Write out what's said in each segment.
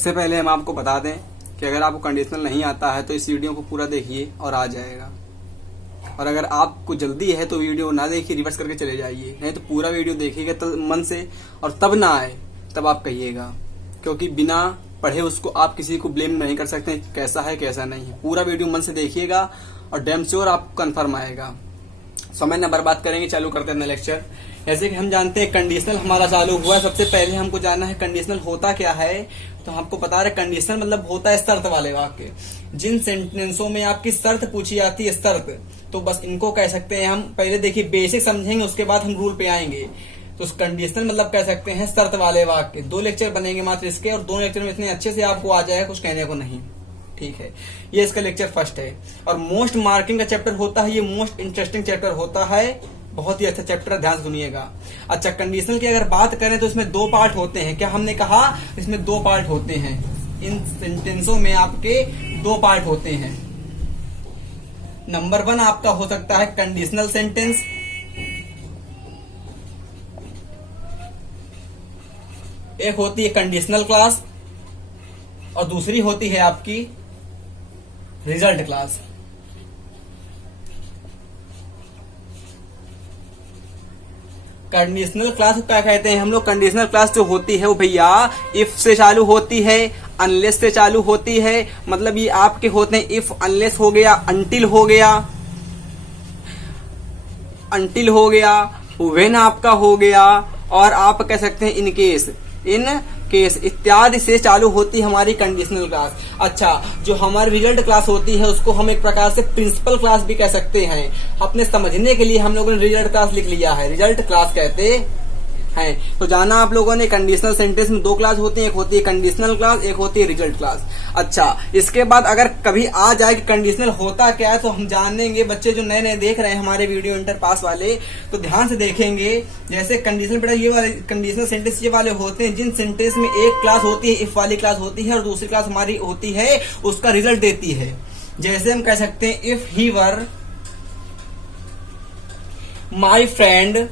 सबसे पहले हम आपको बता दें कि अगर आपको कंडीशनल नहीं आता है तो इस वीडियो को पूरा देखिए और आ जाएगा, और अगर आपको जल्दी है तो वीडियो ना देखिए, रिवर्स करके चले जाइए, नहीं तो पूरा वीडियो देखिएगा तो मन से, और तब ना आए तब आप कहिएगा, क्योंकि बिना पढ़े उसको आप किसी को ब्लेम नहीं कर सकते कैसा है कैसा नहीं है। पूरा वीडियो मन से देखिएगा और डैम श्योर आपको कंफर्म आएगा। समय न बर्बाद करेंगे, चालू करते हैं लेक्चर। जैसे कि हम जानते हैं कंडीशनल हमारा चालू हुआ है। सबसे पहले हमको जानना है कंडीशनल होता क्या है। तो हमको पता है कंडीशनल मतलब होता है शर्त वाले वाक्य। जिन सेंटेंसों में आपकी शर्त पूछी जाती है, शर्त, तो बस इनको कह सकते हैं हम। पहले देखिए बेसिक समझेंगे, उसके बाद हम रूल पे आएंगे। तो कंडीशनल मतलब कह सकते हैं शर्त वाले वाक्य। 2 लेक्चर बनेंगे मात्र इसके, और 2 लेक्चर में इतने अच्छे से आपको आ जाएगा, कुछ कहने को नहीं। ठीक है, ये इसका लेक्चर फर्स्ट है और मोस्ट मार्किंग का चैप्टर होता है। ये मोस्ट इंटरेस्टिंग चैप्टर होता है, बहुत ही अच्छा चैप्टर है, ध्यान से सुनिएगा। अच्छा, कंडीशनल की अगर बात करें तो इसमें 2 पार्ट होते हैं। क्या हमने कहा? इसमें 2 पार्ट होते हैं। इन सेंटेंसों में आपके 2 पार्ट होते हैं। नंबर 1 आपका हो सकता है कंडीशनल सेंटेंस, एक होती है कंडीशनल क्लास और दूसरी होती है आपकी रिजल्ट क्लास। कंडीशनल क्लास क्या कहते हैं हम लोग? कंडीशनल क्लास जो होती है वो भैया इफ से चालू होती है, अनलेस से चालू होती है। मतलब ये आपके होते हैं इफ, अनलेस हो गया, अनटिल हो गया, अनटिल हो गया, व्हेन आपका हो गया, और आप कह सकते हैं इन केस इत्यादि से चालू होती है हमारी कंडीशनल क्लास। अच्छा, जो हमारी रिजल्ट क्लास होती है उसको हम एक प्रकार से प्रिंसिपल क्लास भी कह सकते हैं। अपने समझने के लिए हम लोगों ने रिजल्ट क्लास लिख लिया है, रिजल्ट क्लास कहते हैं। तो जाना आप लोगों ने कंडीशनल सेंटेंस में 2 क्लास होती है, एक होती है कंडीशनल क्लास, एक होती है रिजल्ट क्लास। अच्छा, इसके बाद अगर कभी आ जाए कि कंडीशनल होता क्या है तो हम जानेंगे। बच्चे जो नए नए देख रहे हैं हमारे वीडियो इंटर पास वाले, तो ध्यान से देखेंगे। जैसे कंडीशनल बेटा ये वाले कंडीशनल सेंटेंस ये वाले होते हैं जिन सेंटेंस में एक क्लास होती है, इफ वाली क्लास होती है, और दूसरी क्लास हमारी होती है उसका रिजल्ट देती है। जैसे हम कह सकते हैं if he were my friend,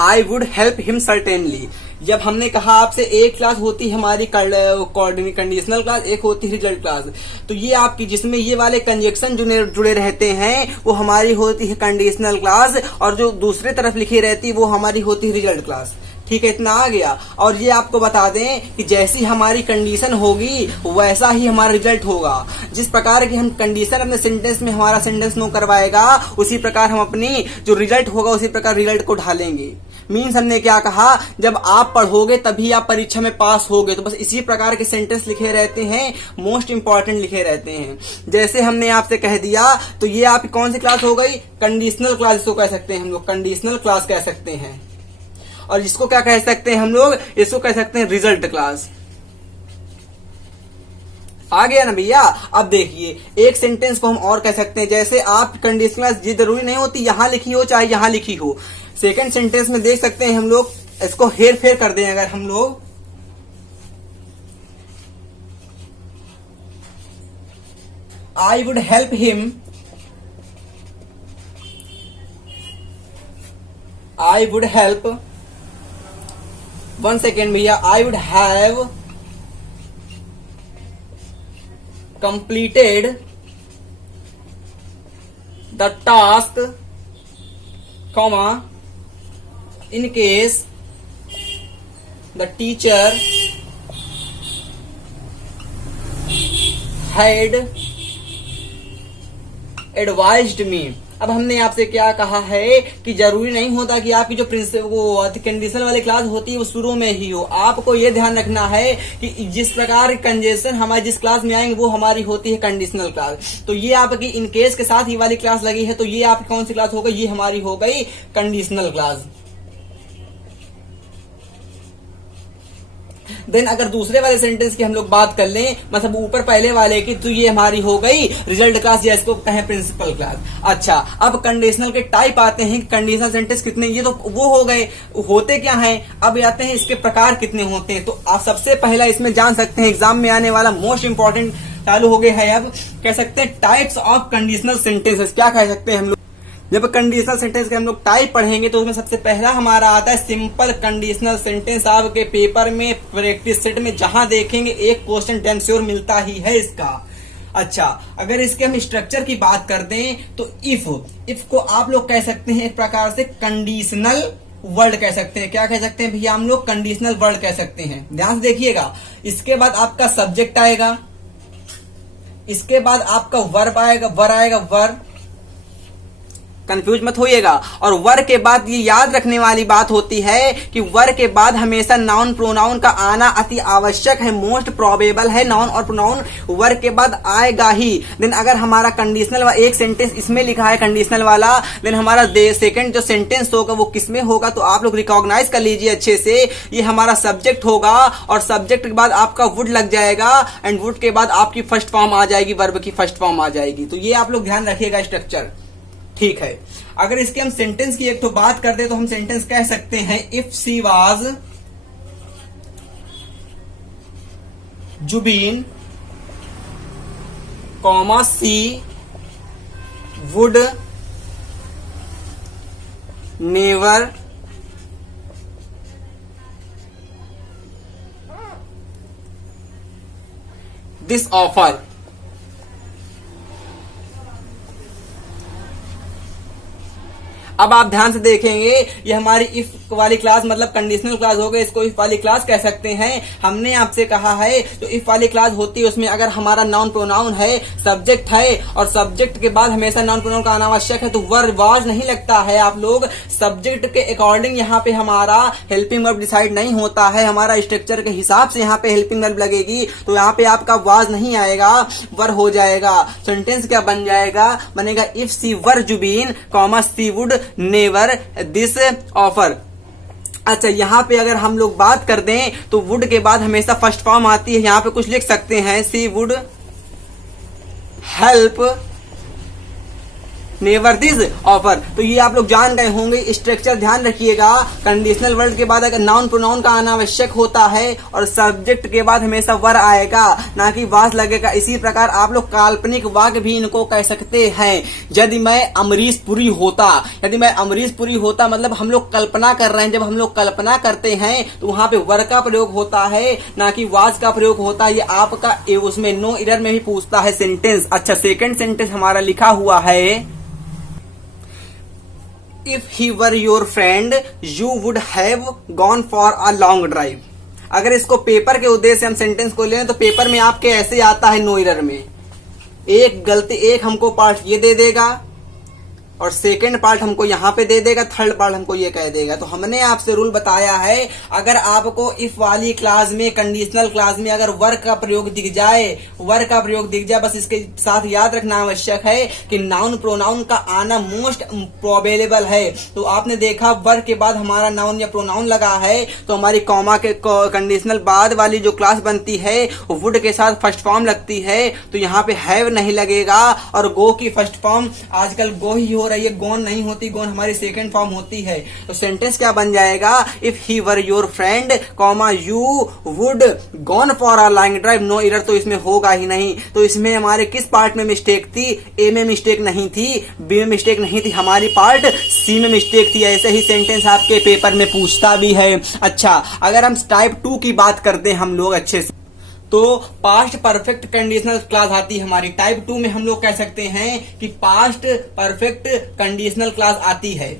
I would help him certainly. जब हमने कहा आपसे एक क्लास होती है हमारी कंडीशनल क्लास, एक होती है रिजल्ट क्लास, तो ये आपकी जिसमें ये वाले कंजक्शन जुड़े रहते हैं वो हमारी होती है कंडीशनल क्लास, और जो दूसरे तरफ लिखी रहती है वो हमारी होती है रिजल्ट क्लास। ठीक है, इतना आ गया। और ये आपको बता दें कि जैसी हमारी कंडीशन होगी वैसा ही हमारा रिजल्ट होगा। जिस प्रकार की हम कंडीशन अपने सेंटेंस में हमारा सेंटेंस नो करवाएगा, उसी प्रकार हम अपनी जो रिजल्ट होगा उसी प्रकार रिजल्ट को ढालेंगे। मीन्स हमने क्या कहा, जब आप पढ़ोगे तभी आप परीक्षा में पास होगे। तो बस इसी प्रकार के सेंटेंस लिखे रहते हैं, मोस्ट इंपॉर्टेंट लिखे रहते हैं। जैसे हमने आपसे कह दिया, तो ये आपकी कौन सी क्लास हो गई? कंडीशनल क्लास इसको कह सकते हैं हम लोग, कंडीशनल क्लास कह सकते हैं। और इसको क्या कह सकते हैं हम लोग? इसको कह सकते हैं रिजल्ट क्लास। आ गया ना भैया? अब देखिए एक सेंटेंस को हम और कह सकते हैं। जैसे आप कंडीशनल क्लास ये जरूरी नहीं होती यहां लिखी हो चाहे यहां लिखी हो। सेकंड सेंटेंस में देख सकते हैं हम लोग, इसको हेर फेर कर दें अगर हम लोग, I would help him, I would help, 1 second भैया, I would have completed the task, comma, in case the teacher had advised me। अब हमने आपसे क्या कहा है कि जरूरी नहीं होता कि आपकी जो कंडीशनल वाली क्लास होती है वो शुरू में ही हो। आपको ये ध्यान रखना है कि जिस प्रकार कंजेशन हमारे जिस क्लास में आएंगे वो हमारी होती है कंडीशनल क्लास। तो ये आपकी इन केस के साथ ही वाली क्लास लगी है, तो ये आपकी कौन सी क्लास हो गई? ये हमारी हो गई कंडीशनल क्लास। देन अगर दूसरे वाले सेंटेंस की हम लोग बात कर लें, मतलब ऊपर पहले वाले की, तो ये हमारी हो गई रिजल्ट क्लास, या इसको कहें प्रिंसिपल क्लास। अच्छा, अब कंडीशनल के टाइप आते हैं, कंडीशनल सेंटेंस कितने, ये तो वो हो गए, होते क्या हैं। अब आते हैं इसके प्रकार कितने होते हैं। तो आप सबसे पहला इसमें जान सकते हैं, एग्जाम में आने वाला मोस्ट इंपॉर्टेंट चालू हो गया है। अब कह सकते हैं टाइप्स ऑफ कंडीशनल सेंटेंसेस। क्या कह सकते हैं हम लोग? जब कंडीशनल सेंटेंस के हम लोग टाइप पढ़ेंगे तो उसमें सबसे पहला हमारा आता है सिंपल कंडीशनल सेंटेंस। आपके पेपर में प्रैक्टिस सेट में जहां देखेंगे एक क्वेश्चन डैम श्योर मिलता ही है इसका। अच्छा, अगर इसके हम स्ट्रक्चर की बात कर दें तो इफ को आप लोग कह सकते हैं एक प्रकार से कंडीशनल वर्ड कह सकते हैं। क्या कह सकते हैं भैया हम लोग? कंडीशनल वर्ड कह सकते हैं। ध्यान से देखिएगा, इसके बाद आपका सब्जेक्ट आएगा, इसके बाद आपका वर्ब आएगा, वर्ब, कंफ्यूज मत होइएगा। और वर के बाद ये याद रखने वाली बात होती है कि वर के बाद हमेशा नाउन प्रोनाउन का आना अति आवश्यक है, मोस्ट प्रोबेबल है। नाउन और प्रोनाउन वर के बाद आएगा ही। देन अगर हमारा कंडीशनल एक सेंटेंस इसमें लिखा है कंडीशनल वाला, देन हमारा सेकंड जो सेंटेंस होगा वो किसमें होगा तो आप लोग रिकॉग्नाइज कर लीजिए अच्छे से। ये हमारा सब्जेक्ट होगा और सब्जेक्ट के बाद आपका वुड लग जाएगा एंड वुड के बाद आपकी फर्स्ट फॉर्म आ जाएगी, वर्ब की फर्स्ट फॉर्म आ जाएगी। तो ये आप लोग ध्यान रखिएगा स्ट्रक्चर, ठीक है। अगर इसके हम सेंटेंस की एक तो बात करते तो हम सेंटेंस कह सकते हैं if she was Zubin comma she would never this offer. अब आप ध्यान से देखेंगे ये हमारी इफ वाली क्लास मतलब कंडीशनल क्लास हो गई, इसको इफ वाली क्लास कह सकते हैं। हमने आपसे कहा है जो इफ वाली क्लास होती है उसमें अगर हमारा नाउन प्रोनाउन है, सब्जेक्ट है और सब्जेक्ट के बाद हमेशा नाउन प्रोनाउन का आना आवश्यक है तो वर वाज नहीं लगता है। आप लोग सब्जेक्ट के अकॉर्डिंग यहाँ पे हमारा हेल्पिंग वर्ब डिसाइड नहीं होता है, हमारा स्ट्रक्चर के हिसाब से यहाँ पे हेल्पिंग वर्ब लगेगी तो यहाँ पे आपका वाज नहीं आएगा, वर हो जाएगा। सेंटेंस क्या बन जाएगा? बनेगा if she were Zubin comma she would never this offer. अच्छा, यहां पे अगर हम लोग बात कर दें तो वुड के बाद हमेशा फर्स्ट फॉर्म आती है। यहां पे कुछ लिख सकते हैं she would help never this offer. तो ये आप लोग जान गए होंगे स्ट्रक्चर, ध्यान रखिएगा। कंडीशनल वर्ड के बाद अगर नाउन प्रोनाउन का आना आवश्यक होता है और सब्जेक्ट के बाद हमेशा वर आएगा ना कि वास लगेगा। इसी प्रकार आप लोग काल्पनिक वाक्य भी इनको कह सकते हैं। यदि मैं अमरीश पुरी होता, यदि मैं अमरीश पुरी होता मतलब हम लोग कल्पना कर रहे हैं। जब हम लोग कल्पना करते हैं तो वहां पे वर का प्रयोग होता है ना कि वास का प्रयोग होता है। ये आपका उसमें नो एरर में भी पूछता है सेंटेंस। अच्छा, सेकंड सेंटेंस हमारा लिखा हुआ है If he were your friend, you would have gone for a long drive। अगर इसको पेपर के उद्देश्य से हम सेंटेंस को लें तो पेपर में आपके ऐसे आता है नो एरर में, एक गलती, एक हमको पार्ट ये दे देगा और सेकंड पार्ट हमको यहाँ पे दे देगा, थर्ड पार्ट हमको ये कह देगा। तो हमने आपसे रूल बताया है अगर आपको इफ वाली क्लास में कंडीशनल क्लास में अगर वर्क का प्रयोग दिख जाए, वर्क का प्रयोग दिख जाए, बस इसके साथ याद रखना आवश्यक है कि नाउन प्रोनाउन का आना मोस्ट प्रोबेबल है। तो आपने देखा वर्क के बाद हमारा नाउन या प्रोनाउन लगा है तो हमारी कॉमा के कंडीशनल बाद वाली जो क्लास बनती है वुड के साथ फर्स्ट फॉर्म लगती है तो यहाँ पे हैव नहीं लगेगा। और गो की फर्स्ट फॉर्म आजकल गो ही हो रही है, गोन नहीं होती, गोन हमारी सेकंड फॉर्म होती है। तो सेंटेंस क्या बन जाएगा? If he were your friend comma you would gone for a long drive. No error तो इसमें होगा ही नहीं। तो इसमें हमारे किस पार्ट में मिस्टेक थी? ए में मिस्टेक नहीं थी, बी में मिस्टेक नहीं थी, हमारी पार्ट सी में मिस्टेक थी। ऐसे ही सेंटेंस आपके पेपर में पूछता भी है। अच्छा, अगर हम टाइप 2 की बात करते हैं हम लोग अच्छे से तो पास्ट परफेक्ट कंडीशनल क्लास आती है हमारी। टाइप 2 में हम लोग कह सकते हैं कि पास्ट परफेक्ट कंडीशनल क्लास आती है।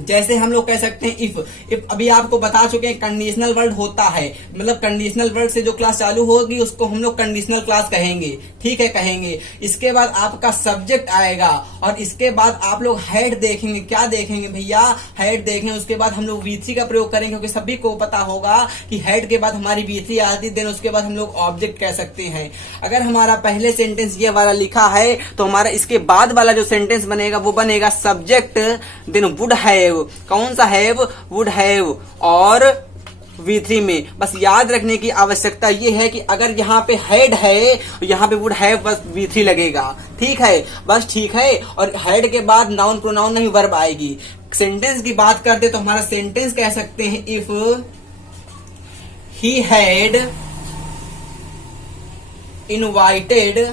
जैसे हम लोग कह सकते हैं इफ अभी आपको बता चुके हैं कंडीशनल वर्ड होता है, मतलब कंडीशनल वर्ड से जो क्लास चालू होगी उसको हम लोग कंडीशनल क्लास कहेंगे, ठीक है, कहेंगे। इसके बाद आपका सब्जेक्ट आएगा और इसके बाद आप लोग हेड देखेंगे। क्या देखेंगे भैया? हेड देखेंगे। उसके बाद हम लोग V3 का प्रयोग करेंगे क्योंकि सभी को पता होगा कि हेड के बाद हमारी V3 आती है। देन उसके बाद हम लोग ऑब्जेक्ट कह सकते हैं। अगर हमारा पहले सेंटेंस ये वाला लिखा है तो हमारा इसके बाद वाला जो सेंटेंस बनेगा वो बनेगा सब्जेक्ट देन वुड हैव। कौन सा हैव? वुड हैव और V3 में। बस याद रखने की आवश्यकता ये है कि अगर यहाँ पे हेड है यहाँ पे वुड हैव, बस V3 लगेगा, ठीक है, बस ठीक है। और हेड के बाद नाउन प्रोनाउन नहीं वर्ब आएगी। सेंटेंस की बात करते तो हमारा सेंटेंस कह सकते हैं if he had invited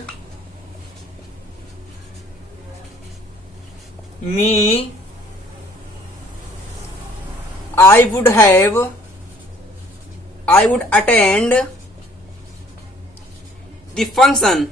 me I would attend the function।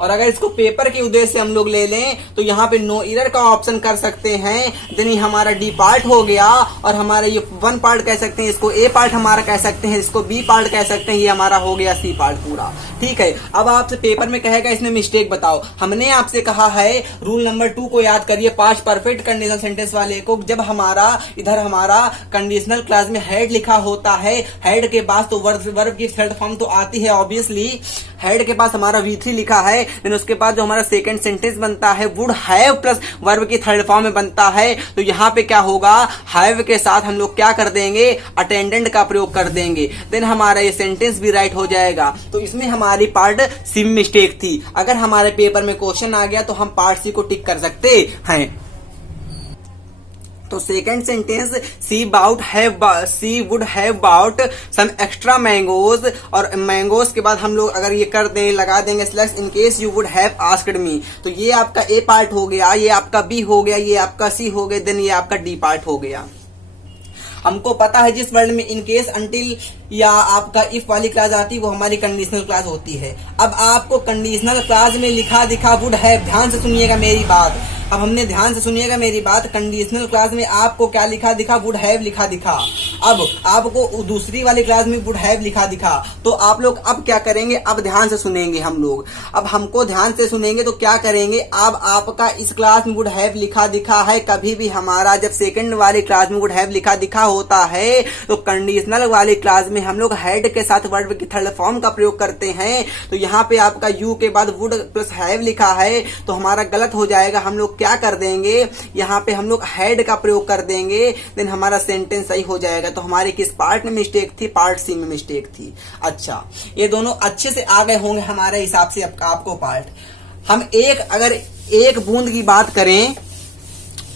और अगर इसको पेपर के उद्देश्य से हम लोग ले लें तो यहाँ पे नो एरर का ऑप्शन कर सकते हैं। देन ये हमारा डी पार्ट हो गया, और हमारा ये वन पार्ट कह सकते हैं, इसको ए पार्ट हमारा कह सकते हैं, इसको बी पार्ट कह सकते हैं, ये हमारा हो गया सी पार्ट पूरा। ठीक है, अब आपसे पेपर में कहेगा इसमें मिस्टेक बताओ। हमने आपसे कहा है रूल नंबर 2 को याद करिए, पास्ट परफेक्ट कंडीशनल सेंटेंस वाले को। जब हमारा इधर हमारा कंडीशनल क्लास में हेड लिखा होता है, हेड के पास तो वर्ब की थर्ड फॉर्म तो आती है ऑब्वियसली। हेड के पास हमारा V3 लिखा है, देन उसके बाद जो हमारा सेकंड सेंटेंस बनता है वुड हैव प्लस वर्ब की थर्ड फॉर्म में बनता है। तो यहाँ पे क्या होगा, हैव के साथ हम लोग क्या कर देंगे, अटेंडेंट का प्रयोग कर देंगे। देन हमारा ये सेंटेंस भी राइट हो जाएगा। तो इसमें हमारी पार्ट सी मिस्टेक थी। अगर हमारे पेपर में क्वेश्चन आ गया तो हम पार्ट सी को टिक कर सकते हैं। तो second sentence she would have bought some extra mangoes, और मैंगोज के बाद हम लोग अगर ये कर दें, लगा देंगे slash in case you would have asked me. तो ये आपका ए पार्ट हो गया, ये आपका बी हो गया, ये आपका सी हो गया, देन ये आपका डी पार्ट हो गया। हमको पता है जिस वर्ड में इन केस, अनटिल या आपका इफ वाली क्लास आती है वो हमारी कंडीशनल क्लास होती है। अब आपको कंडीशनल क्लास में लिखा दिखा वुड हैव, ध्यान से सुनिएगा मेरी बात। अब हमने ध्यान से सुनिएगा मेरी बात, कंडीशनल क्लास में आपको क्या लिखा दिखा, वुड हैव लिखा दिखा। अब आपको दूसरी वाली क्लास में वुड हैव लिखा दिखा। तो आप लोग अब क्या करेंगे, अब ध्यान से सुनेंगे हम लोग। अब हमको ध्यान से सुनेंगे तो क्या करेंगे, अब आपका इस क्लास में वुड हैव लिखा दिखा है। कभी भी हमारा जब सेकंड वाली क्लास में वुड हैव लिखा दिखा होता है तो कंडीशनल वाली क्लास में हम लोग हेड के साथ वर्ब की थर्ड फॉर्म का प्रयोग करते हैं। तो यहाँ पे आपका यू के बाद वुड प्लस हैव लिखा है तो हमारा गलत हो जाएगा। हम लोग क्या कर देंगे, यहाँ पे हम लोग हेड का प्रयोग कर देंगे, देन हमारा सेंटेंस सही हो जाएगा। तो हमारी किस पार्ट में मिस्टेक थी, पार्ट सी में मिस्टेक थी। अच्छा, ये दोनों अच्छे से आ गए होंगे हमारे हिसाब से आपको पार्ट। हम अगर एक बूंद की बात करें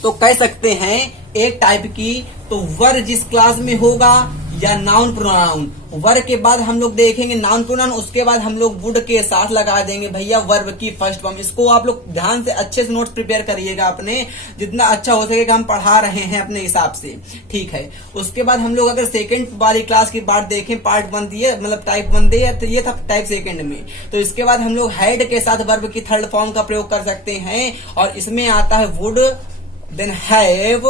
तो कह सकते हैं एक टाइप की, तो वर जिस क्लास में होगा या नाउन प्रोनाउन, वर्ब के बाद हम लोग देखेंगे नाउन प्रोनाउन, उसके बाद हम लोग वुड के साथ लगा देंगे भैया वर्ब की फर्स्ट फॉर्म। इसको आप लोग ध्यान से अच्छे से नोट्स प्रिपेयर करिएगा अपने, जितना अच्छा हो सकेगा हम पढ़ा रहे हैं अपने हिसाब से। ठीक है, उसके बाद हम लोग अगर सेकंड वाली क्लास की बात देखें, पार्ट बनती है मतलब टाइप बनती है, तो ये था टाइप सेकंड में। तो इसके बाद हम लोग हेड के साथ वर्ब की थर्ड फॉर्म का प्रयोग कर सकते हैं, और इसमें आता है वुड, देन हैव,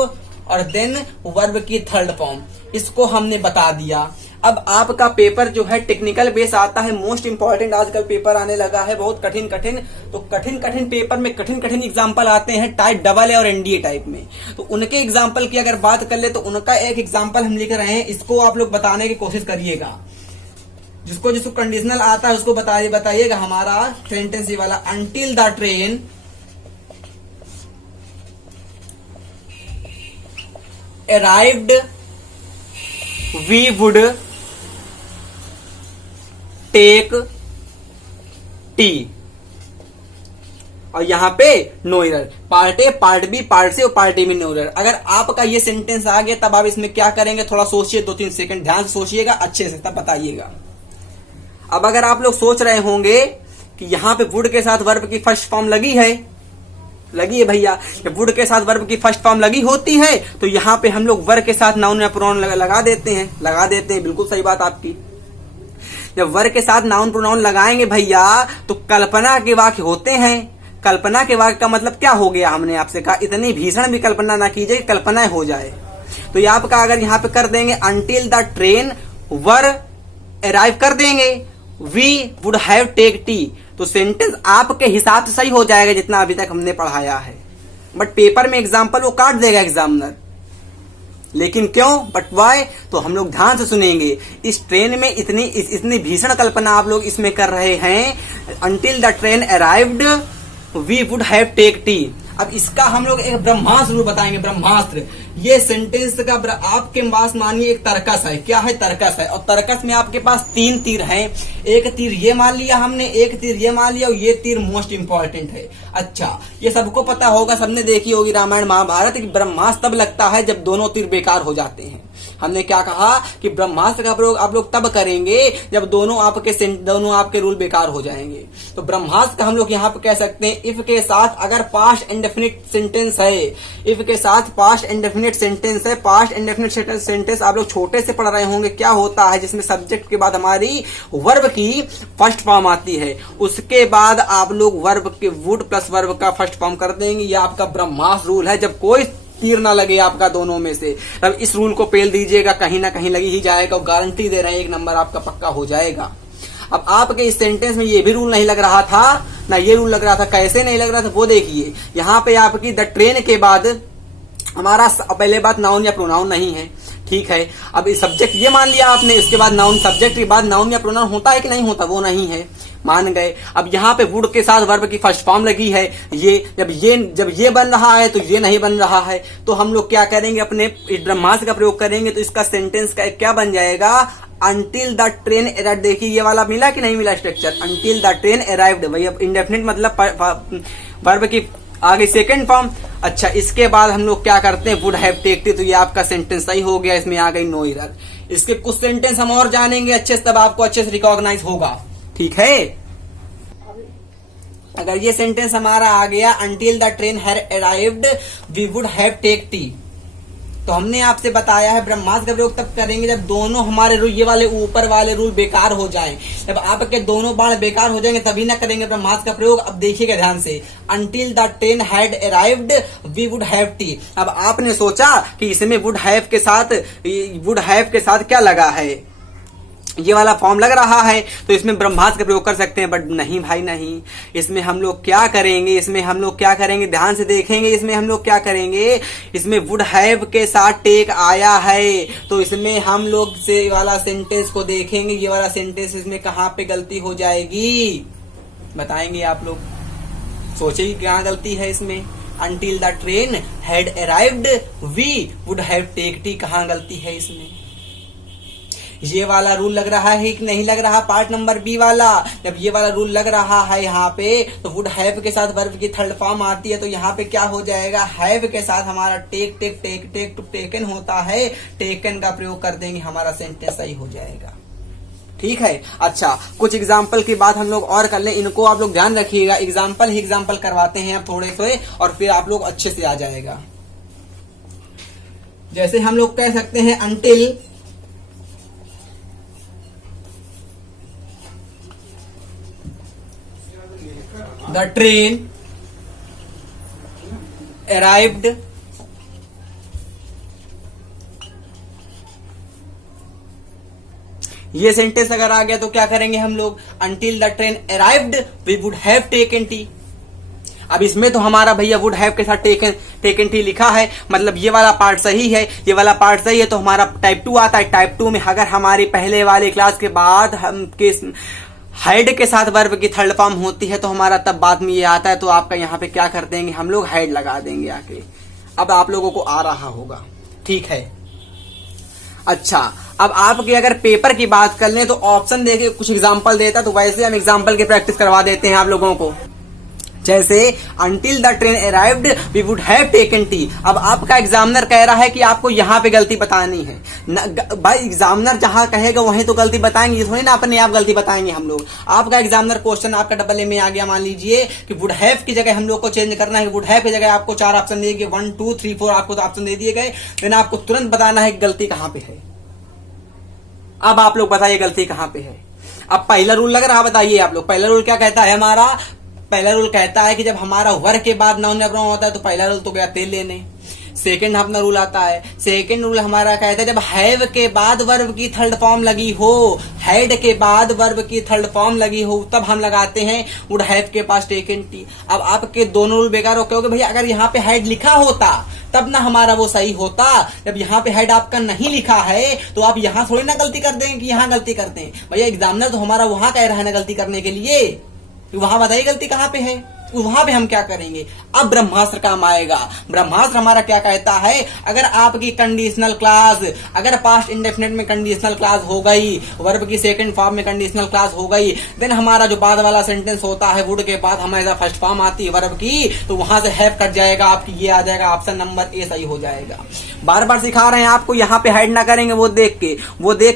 और देन वर्ब की थर्ड फॉर्म। इसको हमने बता दिया। अब आपका पेपर जो है टेक्निकल बेस आता है, मोस्ट इंपॉर्टेंट आजकल पेपर आने लगा है, बहुत कठिन कठिन। तो कठिन पेपर में कठिन एग्जाम्पल आते हैं टाइप डबल ए और एनडीए टाइप में। तो उनके एग्जाम्पल की अगर बात कर ले तो उनका एक एग्जाम्पल हम लिख रहे हैं, इसको आप लोग बताने की कोशिश करिएगा। जिसको कंडीशनल आता है उसको बताइएगा। हमारा सेंटेंस ये वाला, until the train arrived we would take tea। और यहाँ पे no error, part A, part B, part C और पार्ट ए में नो एरर। अगर आपका ये सेंटेंस आ गया तब आप इसमें क्या करेंगे, थोड़ा सोचिए, 2-3 सेकंड ध्यान से सोचिएगा अच्छे से, तब बताइएगा। अब अगर आप लोग सोच रहे होंगे कि यहाँ पे वुड के साथ वर्ब की फर्स्ट फॉर्म लगी है भैया, जब वुड के साथ वर्ब की फर्स्ट फॉर्म लगी होती है तो यहाँ पे हम लोग वर्ब के साथ नाउन या प्रोनाउन लगा देते हैं। बिल्कुल सही बात आपकी। जब वर्ब के साथ नाउन प्रोनाउन लगाएंगे भैया तो कल्पना के वाक्य होते हैं। कल्पना के वाक्य का मतलब क्या हो गया, हमने आपसे कहा इतनी भीषण भी कल्पना ना कीजिए, कल्पना हो जाए। तो ये आपका अगर यहाँ पे कर देंगे until the train were arrive कर देंगे, we would have take tea, तो सेंटेंस आपके हिसाब से सही हो जाएगा जितना अभी तक हमने पढ़ाया है। बट पेपर में एग्जाम्पल वो काट देगा एग्जामिनर, लेकिन क्यों, बट वाई, तो हम लोग ध्यान से सुनेंगे। इस ट्रेन में इतनी भीषण कल्पना आप लोग इसमें कर रहे हैं, until the train arrived we would have take tea. अब इसका हम लोग एक ब्रह्मास्त्र रूप बताएंगे, ब्रह्मास्त्र। ये सेंटेंस का आपके पास मानिए एक तर्कस है, क्या है, तर्कस है, और तर्कस में आपके पास 3 तीर हैं। एक तीर ये मान लिया हमने, एक तीर ये मान लिया, और ये तीर मोस्ट इंपॉर्टेंट है। अच्छा, ये सबको पता होगा, सबने देखी होगी रामायण महाभारत कि ब्रह्मास्त्र तब लगता है जब दोनों तीर बेकार हो जाते हैं। हमने क्या कहा कि ब्रह्मास्त्र का प्रयोग आप लोग तब करेंगे जब दोनों आपके रूल बेकार हो जाएंगे। तो ब्रह्मास्त्र का हम लोग यहाँ पे कह सकते हैं इफ के साथ अगर पास्ट इंडेफिनिट सेंटेंस है, इफ के साथ पास्ट इंडेफिनिट सेंटेंस है। पास्ट इंडेफिनिट सेंटेंस आप लोग छोटे से पढ़ रहे होंगे क्या होता है, जिसमें सब्जेक्ट के बाद हमारी वर्ब की फर्स्ट फॉर्म आती है, उसके बाद आप लोग वर्ब के वुड प्लस वर्ब का फर्स्ट फॉर्म कर देंगे। ये आपका ब्रह्मास्त्र रूल है। जब कोई तीर ना लगे आपका दोनों में से, तब इस रूल को पेल दीजिएगा, कहीं ना कहीं लगी ही जाएगा और गारंटी दे रहे हैं 1 नंबर आपका पक्का हो जाएगा। अब आपके इस सेंटेंस में ये भी रूल नहीं लग रहा था ना, ये रूल लग रहा था। कैसे नहीं लग रहा था वो देखिए। यहाँ पे आपकी द ट्रेन के बाद हमारा पहले बात नाउन या प्रोनाउन नहीं है, ठीक है। अब इस सब्जेक्ट ये मान लिया आपने, इसके बाद नाउन, सब्जेक्ट के बाद नाउन या प्रोनाउन होता है कि नहीं होता, वो नहीं है, मान गए। अब यहाँ पे वुड के साथ वर्ब की फर्स्ट फॉर्म लगी है, जब ये बन रहा है तो ये नहीं बन रहा है, तो हम लोग क्या करेंगे, अपने ब्रह्मास्त्र का प्रयोग करेंगे। तो इसका सेंटेंस का क्या बन जाएगा, अंटिल द ट्रेन अराइव्ड। देखिए ये वाला मिला कि नहीं मिला structure, until the train arrived. वही अब इंडेफिनिट मतलब वर्ब की आगे सेकंड फॉर्म। अच्छा, इसके बाद हम लोग क्या करते हैं, वुड हैव टेकन। तो ये आपका सेंटेंस सही हो गया, इसमें आ गई नो एरर। इसके कुछ सेंटेंस हम और जानेंगे अच्छे से, तब आपको अच्छे से रिकॉग्नाइज होगा, ठीक है। अगर ये सेंटेंस हमारा आ गया until the train had arrived we would have take tea, तो हमने आपसे बताया है ब्रह्मास्त्र का प्रयोग तब करेंगे जब दोनों हमारे रूल, ये वाले ऊपर वाले रूल बेकार हो जाएं। जब आपके दोनों बाण बेकार हो जाएंगे तभी ना करेंगे ब्रह्मास्त्र का प्रयोग। अब देखिएगा ध्यान से, until the train had arrived we would have tea. अब आपने सोचा कि इसमें वुड हैव के साथ क्या लगा है, ये वाला फॉर्म लग रहा है, तो इसमें ब्रह्मास्त्र का प्रयोग कर सकते हैं। बट नहीं भाई नहीं, इसमें हम लोग क्या करेंगे, ध्यान से देखेंगे। इसमें हम लोग क्या करेंगे, इसमें वुड हैव के साथ टेक आया है, तो इसमें हम लोग से वाला सेंटेंस को देखेंगे। ये वाला सेंटेंस इसमें कहाँ पे गलती हो जाएगी बताएंगे आप लोग, सोचिए क्या गलती है इसमें। Until the train had arrived we would have take tea, कहाँ गलती है इसमें। ये वाला रूल लग रहा है कि नहीं लग रहा, पार्ट नंबर बी वाला। जब ये वाला रूल लग रहा है यहाँ पे, तो वुड हैव के साथ वर्ब की थर्ड फॉर्म आती है, तो यहाँ पे क्या हो जाएगा, हैव के साथ हमारा टेकन होता है, टेकन का प्रयोग कर देंगे, हमारा सेंटेंस सही हो जाएगा, ठीक है। अच्छा, कुछ एग्जाम्पल की बात हम लोग और कर लें, इनको आप लोग ध्यान रखिएगा। एग्जाम्पल करवाते हैं अब थोड़े से, और फिर आप लोग अच्छे से आ जाएगा। जैसे हम लोग कह सकते हैं अंटिल the train arrived ये सेंटेंस अगर आ गया तो क्या करेंगे हम लोग, until the train arrived we would have taken tea। अब इसमें तो हमारा भैया वुड हैव के साथ टेकन टी लिखा है, मतलब ये वाला पार्ट सही है, ये वाला पार्ट सही है, तो हमारा टाइप 2 आता है। टाइप 2 में अगर हमारी पहले वाले क्लास के बाद हम किस हैड के साथ वर्ब की थर्ड फॉर्म होती है, तो हमारा तब बाद में ये आता है, तो आपका यहाँ पे क्या कर देंगे हम लोग, हैड लगा देंगे आके। अब आप लोगों को आ रहा होगा, ठीक है। अच्छा, अब आपके अगर पेपर की बात कर लें तो ऑप्शन देके कुछ एग्जाम्पल देता, तो वैसे हम एग्जाम्पल की प्रैक्टिस करवा देते हैं आप लोगों को। जैसे until the train arrived we would have taken tea. अब आपका एग्जामिनर कह रहा है कि आपको यहाँ पे गलती बतानी है भाई, एग्जामिनर जहां कहेगा वहीं तो गलती बताएंगे, ये थोड़ी ना अपने आप गलती बताएंगे हम लोग। आपका एग्जामिनर क्वेश्चन आपका डबल ए में आ गया, मान लीजिए कि वुड हैव की जगह हम लोग को चेंज करना है, वुड हैव की जगह आपको 4 ऑप्शन दिए गए, 1 2 3 4 आपको तो ऑप्शन दे दिए गए, लेकिन आपको तुरंत बताना है कि गलती कहां पे है। अब आप लोग बताइए गलती कहां पे है। अब पहला रूल लग रहा, बताइए आप लोग, पहला रूल क्या कहता है हमारा, पहला रूल कहता है कि जब हमारा वर्ब के बाद नाउन या प्रोनाउन होता है तो पहला रूल तो गया तेल लेने। सेकंड अपना रूल आता है, सेकंड रूल हमारा कहता है जब हैव के बाद वर्ब की थर्ड फॉर्म लगी हो, हैड के बाद वर्ब की थर्ड फॉर्म लगी हो, तब हम लगाते हैं वुड हैव के पास टेकन टी। अब आपके दोनों रूल बेकार हो, क्योंकि भैया अगर यहाँ पे हैड लिखा होता तब ना हमारा वो सही होता। जब यहाँ पे हैड आपका नहीं लिखा है तो आप यहाँ थोड़ी ना गलती कर देंगे कि यहाँ गलती करते हैं। भैया एग्जामिनर तो हमारा वहां कह रहा है ना गलती करने के लिए, तो वहां बताइए गलती कहाँ पे है, वहां पे हम क्या करेंगे। अब ब्रह्मास्त्र काम आएगा। ब्रह्मास्त्र हमारा क्या कहता है, अगर आपकी कंडीशनल क्लास, अगर पास्ट इंडेफिनिट में कंडीशनल क्लास हो गई, वर्ब की सेकंड फॉर्म में कंडीशनल क्लास हो गई, देन हमारा जो बाद वाला सेंटेंस होता है वुड के बाद हमारा फर्स्ट फॉर्म आती है वर्ब की, तो वहां से हैव कट जाएगा, आपकी ये आ जाएगा ऑप्शन नंबर ए सही हो जाएगा। बार बार सिखा रहे हैं आपको, यहाँ पे हाइड ना करेंगे वो देख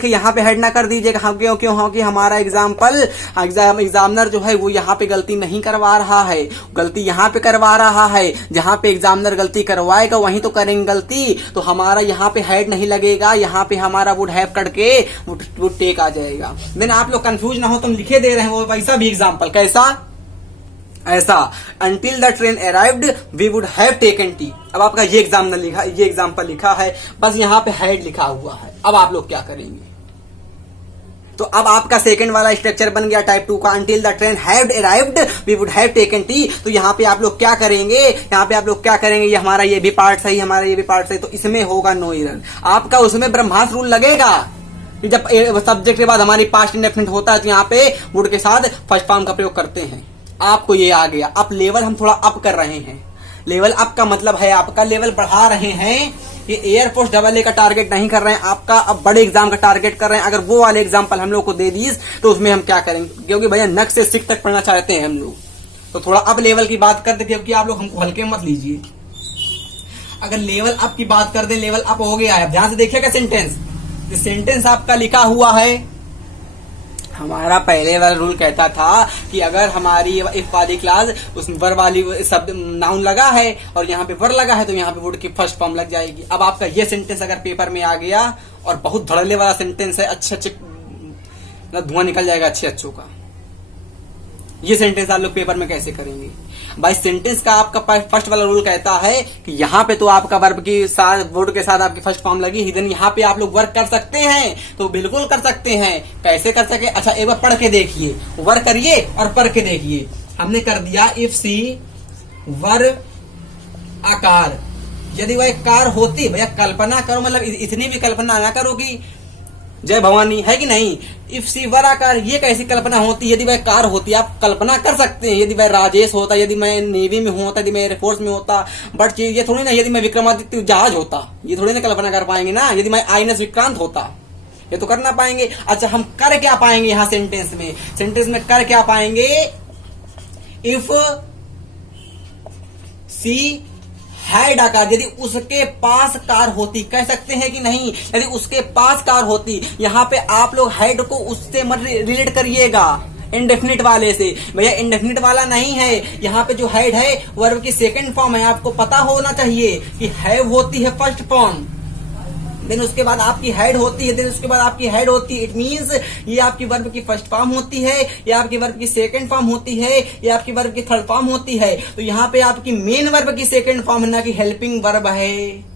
के यहाँ पे हाइड ना कर दीजिएगा। हम क्योंकि हमारा एग्जामिनर जो है वो यहाँ पे गलती नहीं करवा रहा है, गलती यहाँ पे करवा रहा है। जहाँ पे एग्जामिनर गलती करवाएगा वहीं तो करेंगे गलती, तो हमारा यहाँ पे हाइड नहीं लगेगा, यहाँ पे हमारा वुड हैव करके वो टेक आ जाएगा। देन आप लोग कंफ्यूज ना हो, तुम लिखे दे रहे हैं वो वैसा भी एग्जाम्पल, कैसा ऐसा, until the train arrived we would have taken tea। अब आपका ये एग्जाम्पल लिखा है, बस यहाँ पे हैड लिखा हुआ है। अब आप लोग क्या करेंगे, तो अब आपका सेकंड वाला स्ट्रक्चर बन गया टाइप 2 का, until the train had arrived we would have taken tea। तो यहाँ पे आप लोग क्या करेंगे, ये हमारा ये भी पार्ट सही, हमारा ये भी पार्ट सही, तो इसमें होगा नो एरर। आपका उसमें ब्रह्मास्त्र रूल लगेगा कि जब सब्जेक्ट के बाद हमारी पास्ट इंडेफिनिट होता है तो यहाँ पे वुड के साथ फर्स्ट फॉर्म का प्रयोग करते हैं। आपको ये आ गया। अब लेवल हम थोड़ा अप कर रहे हैं, लेवल अप का मतलब है आपका लेवल बढ़ा रहे हैं। ये एयरफोर्स AA का टारगेट नहीं कर रहे हैं आपका, अब बड़े एग्जाम का टारगेट कर रहे हैं। अगर वो वाले एग्जाम्पल हम लोग को दे दीज तो उसमें हम क्या करेंगे, क्योंकि भैया नक से सिक तक पढ़ना चाहते हैं हम लोग, तो थोड़ा अप लेवल की बात करते, क्योंकि आप लोग हमको हल्के मत लीजिए। अगर लेवल अप की बात कर दे, लेवल अप हो गया है, ध्यान से देखिएगा सेंटेंस आपका लिखा हुआ है। हमारा पहले वाला रूल कहता था कि अगर हमारी इफ वाली क्लास उस वर वाली शब्द नाउन लगा है और यहाँ पे वर लगा है तो यहाँ पे वुड की फर्स्ट फॉर्म लग जाएगी। अब आपका ये सेंटेंस अगर पेपर में आ गया और बहुत धड़ल्ले वाला सेंटेंस है, अच्छे धुआं निकल जाएगा अच्छों का, ये सेंटेंस आप लोग पेपर में कैसे करेंगे भाई। सेंटेंस का आपका फर्स्ट वाला रूल कहता है कि यहाँ पे तो आपका वर्ब के साथ वर्ड के साथ आपकी फर्स्ट फॉर्म लगी, देन यहाँ पे आप लोग वर्क कर सकते हैं, तो बिल्कुल कर सकते हैं। कैसे कर सके, अच्छा एक बार पढ़ के देखिए, वर्क करिए और पढ़ के देखिए। हमने कर दिया इफ सी वर आकार, यदि वह कार होती, भैया कल्पना करो, मतलब इतनी भी कल्पना ना करो कि जय भवानी है कि नहीं। इफ सी वर आकार, ये कैसी कल्पना होती, यदि वह कार होती, आप कल्पना कर सकते हैं। यदि वह राजेश होता, यदि मैं नेवी में होता, यदि मैं एयरफोर्स में होता, बट ये थोड़ी ना, यदि मैं विक्रमादित्य जहाज होता, ये थोड़ी ना कल्पना कर पाएंगे ना। यदि मैं INS विक्रांत होता, ये तो कर ना पाएंगे। अच्छा हम कर क्या पाएंगे यहाँ सेंटेंस में कर क्या पाएंगे, इफ सी हैड आकार, यदि उसके पास कार होती, कह सकते हैं कि नहीं, यदि उसके पास कार होती। यहाँ पे आप लोग हैड को उससे मत रिलेट करिएगा, इंडेफिनिट वाले से। भैया इंडेफिनिट वाला नहीं है, यहाँ पे जो हैड है वर्ब की सेकंड फॉर्म है, आपको पता होना चाहिए कि हैव होती है फर्स्ट फॉर्म, देन उसके बाद आपकी हेड होती है, देन उसके बाद आपकी हेड होती है। इट मींस ये आपकी वर्ब की फर्स्ट फॉर्म होती है, ये आपकी वर्ब की सेकंड फॉर्म होती है, ये आपकी वर्ब की थर्ड फॉर्म होती है। तो यहाँ पे आपकी मेन वर्ब की सेकंड फॉर्म है, ना कि हेल्पिंग वर्ब है।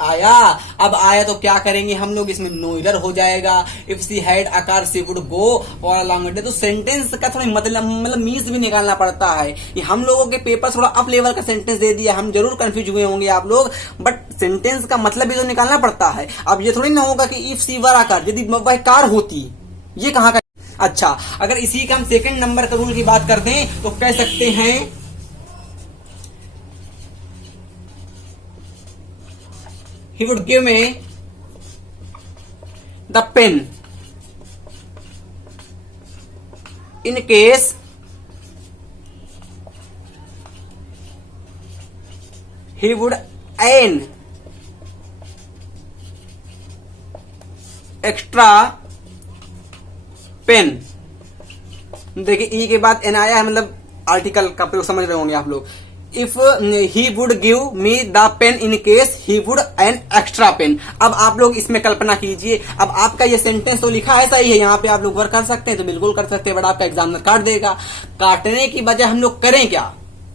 आया, अब आया तो क्या करेंगे हम लोग, इसमें नो एरर हो जाएगा। If she had a car she would go for a long day, तो सेंटेंस का थोड़ा मतलब मीन्स भी निकालना पड़ता है। ये हम लोगों के पेपर थोड़ा अप लेवल का सेंटेंस दे दिया, हम जरूर कंफ्यूज हुए होंगे आप लोग, बट सेंटेंस का मतलब भी तो निकालना पड़ता है। अब ये थोड़ी ना होगा कि इफ सी वर आकार, यदि वह कार होती, ये कहाँ का। अच्छा अगर इसी का हम सेकंड नंबर का रूल की बात करते हैं तो कह सकते हैं he would give me the pen in case he would earn extra pen। देखिए ई के बाद एन आया है, मतलब आर्टिकल का प्रयोग समझ रहे होंगे आप लोग। If he would give me the pen in case he would an extra pen. अब आप लोग इसमें कल्पना कीजिए, अब आपका ये सेंटेंस तो लिखा है सही है, यहाँ पे आप लोग वर्क कर सकते हैं तो बिल्कुल कर सकते हैं, बट आपका एग्जामिनर काट देगा। काटने की बजाय हम लोग करें क्या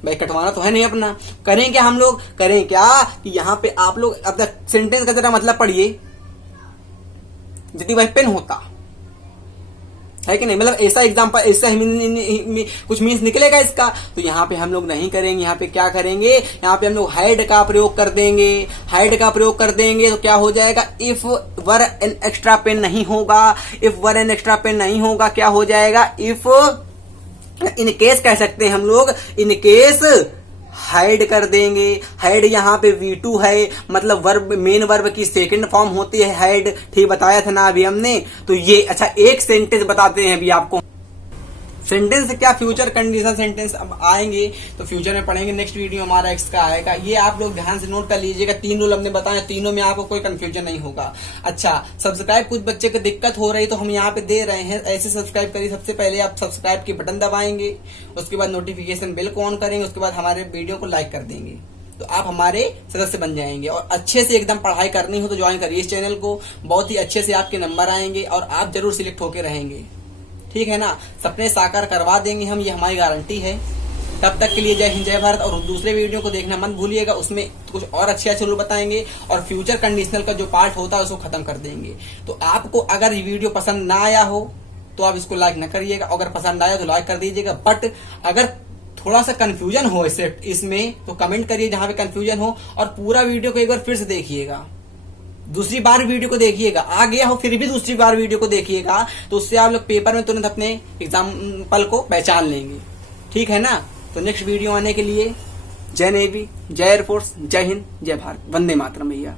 भाई, कटवाना तो है नहीं अपना, करें क्या हम लोग, करें क्या कि यहाँ पे आप लोग अब तक सेंटेंस का जरा मतलब पढ़िए, यदि वह पेन होता है कि नहीं, मतलब ऐसा एग्जाम्पल, ऐसा कुछ मीन्स निकलेगा इसका। तो यहाँ पे हम लोग नहीं करेंगे, यहाँ पे क्या करेंगे, यहाँ पे हम लोग हैड का प्रयोग कर देंगे। हैड का प्रयोग कर देंगे तो क्या हो जाएगा, if were an extra pen नहीं होगा, if were an extra pen नहीं होगा, क्या हो जाएगा, इफ इन केस कह सकते हैं हम लोग, इन केस हाइड कर देंगे। हाइड यहाँ पे V2 है, मतलब वर्ब मेन वर्ब की सेकंड फॉर्म होती है हाइड, ठीक बताया था ना अभी हमने। तो ये अच्छा एक सेंटेंस बताते हैं अभी आपको, सेंटेंस क्या, फ्यूचर कंडीशन सेंटेंस अब आएंगे तो फ्यूचर में पढ़ेंगे। नेक्स्ट वीडियो हमारा एक्स का आएगा। ये आप लोग ध्यान से नोट कर लीजिएगा। 3 रूल हमने बताए, तीनों में आपको कोई कंफ्यूजन नहीं होगा। अच्छा, सब्सक्राइब कुछ बच्चे को दिक्कत हो रही तो हम यहाँ पे दे रहे हैं, ऐसे सब्सक्राइब करिए। सबसे पहले आप सब्सक्राइब की बटन दबाएंगे, उसके बाद नोटिफिकेशन बेल को ऑन करेंगे, उसके बाद हमारे वीडियो को लाइक कर देंगे तो आप हमारे सदस्य बन जाएंगे। और अच्छे से एकदम पढ़ाई करनी हो तो ज्वाइन करिए इस चैनल को, बहुत ही अच्छे से आपके नंबर आएंगे और आप जरूर सिलेक्ट होके रहेंगे। ठीक है ना, सपने साकार करवा देंगे हम, ये हमारी गारंटी है। तब तक के लिए जय हिंद जय भारत। और दूसरे वीडियो को देखना मत भूलिएगा, उसमें कुछ और अच्छे रूल बताएंगे और फ्यूचर कंडीशनल का जो पार्ट होता है उसको खत्म कर देंगे। तो आपको अगर ये वीडियो पसंद ना आया हो तो आप इसको लाइक न करिएगा, अगर पसंद आया तो लाइक कर दीजिएगा। बट अगर थोड़ा सा कंफ्यूजन हो इसमें तो कमेंट करिए जहां पे कंफ्यूजन हो, और पूरा वीडियो को एक बार फिर से देखिएगा, दूसरी बार वीडियो को देखिएगा। आ गया हो फिर भी दूसरी बार वीडियो को देखिएगा, तो उससे आप लोग पेपर में तुरंत अपने एग्जाम्पल को पहचान लेंगे। ठीक है ना, तो नेक्स्ट वीडियो आने के लिए जय नेवी, जय एयरफोर्स, जय हिंद, जय भारत, वंदे मातरम भैया।